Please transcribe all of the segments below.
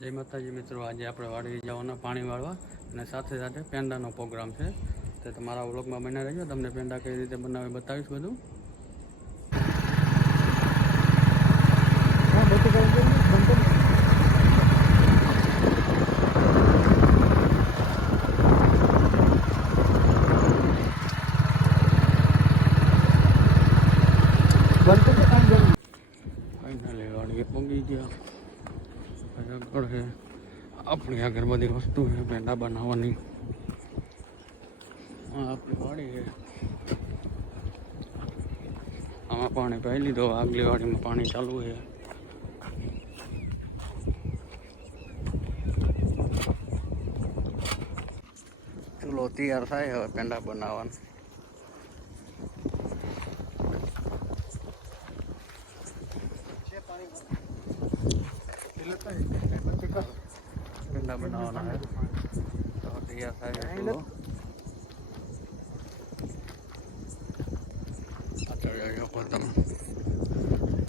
જય માતાજી મિત્રો, આજે આપણે વાડી જવાના પાણી વાળવા અને સાથે સાથે પેંડાનો પ્રોગ્રામ છે. તો તમારા વ્લોગમાં બના રહેજો, તમને પેંડા કઈ રીતે બનાવે બતાવીશ બધું. ફાઇનલી વાડીએ પહોંચી ગયા. આગળ છે આપણી આગળ બધી વસ્તુ છે પેંડા બનાવવાની. આપણી વાડી છે, આમાં પાણી પાઈ લીધો. આગલી વાડીમાં પાણી ચાલુ છે. ચૂલો તૈયાર થાય, હવે પેંડા બનાવવાનું. પેંડા બનાવવાના છે તો તૈયાર થાય ચૂલો. તમે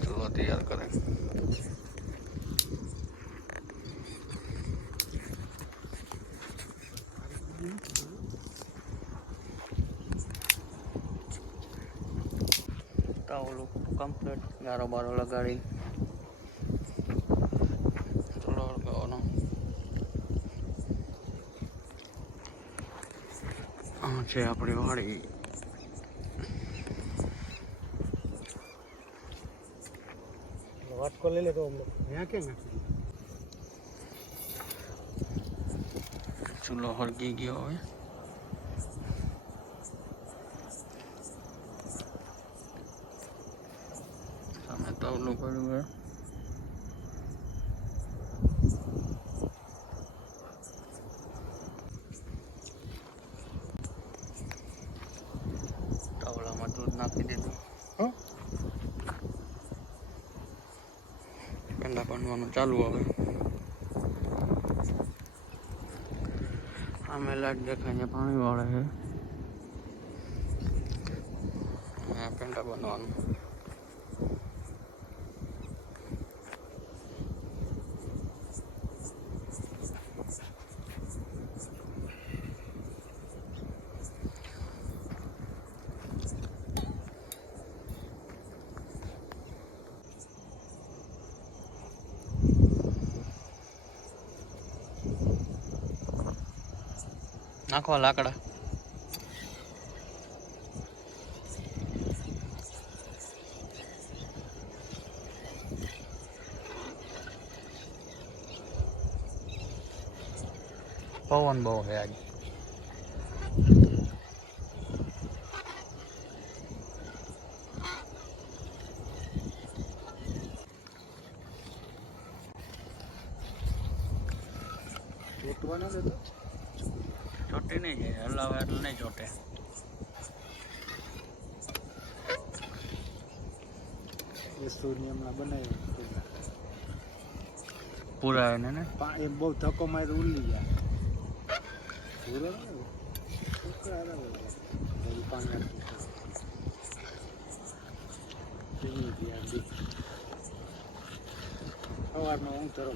ચૂલો તૈયાર કરે. તાવલું કમ્પ્લીટ ગારો બારો લગાડી ચૂલો લગાવવાનો. આ છે આપણી વાડી. वाटको ले ले तो हम लोग यहाँ क्या ना ચૂલો હળગી ગયો હવે. સામે તવલું પડ્યું હોય. તવલામાં દૂધ નાખી દીધું. પેંડા બનવાનું ચાલુ હવે. આમે લાઈટ દેખાય, પાણી વાળે છે. પેંડા બનવાનું. નાખવા લાકડા. પવન બહુ છે આજે. ચોટે નહીં છે, હલાવે એટલે નહીં ચોટે. સૂર્યમાં બનાવ્યું પૂરા એને ને એ બહુ ધક્કો મારી ઉલ્લી જાય. સવારમાં હું તરો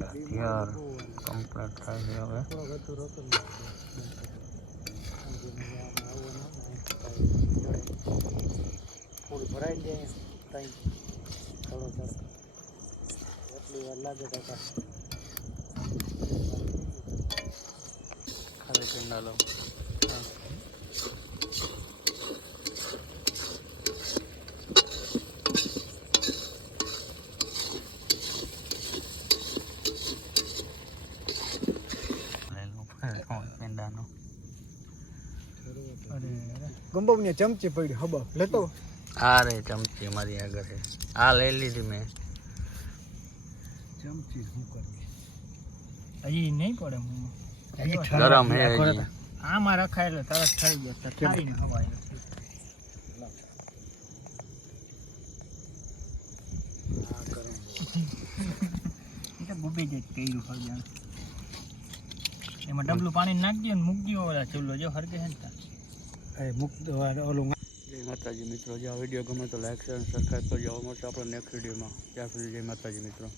તૈયાર કમ્પ્લીટ થાય છે હવે. ફૂલ ભરાઈ જાય ત્યાં થોડો થોડો એટલી વાર લાગે તો ખાલી પેંડા લો. પેંડાનો ગંબો ને ચમચી પડી હબા લેતો. આ રે ચમચી મારી આગળ છે, આ લઈ લીધી મેં. ચમચી શું કરવી હજી નહીં પડે ગરમ હે હજી. આમાં રખાય એટલે તરત થઈ જાય તો ખાઈને હવાય. ગુબી જ કર્યું ફરજાણ. એમાં ડબલું પાણી નાખી દો ને મૂકી દો. ઓલા ચૂલો જો હરગે છે ને મૂક દો. ઓલું જય માતાજી મિત્રો. જે આ વિડીયો ગમે તો લાઈક શેર અને સબસ્ક્રાઈબ કરજો. મળશે આપણે નેક્સ્ટ વિડીયોમાં. ત્યાં સુધી જય માતાજી મિત્રો.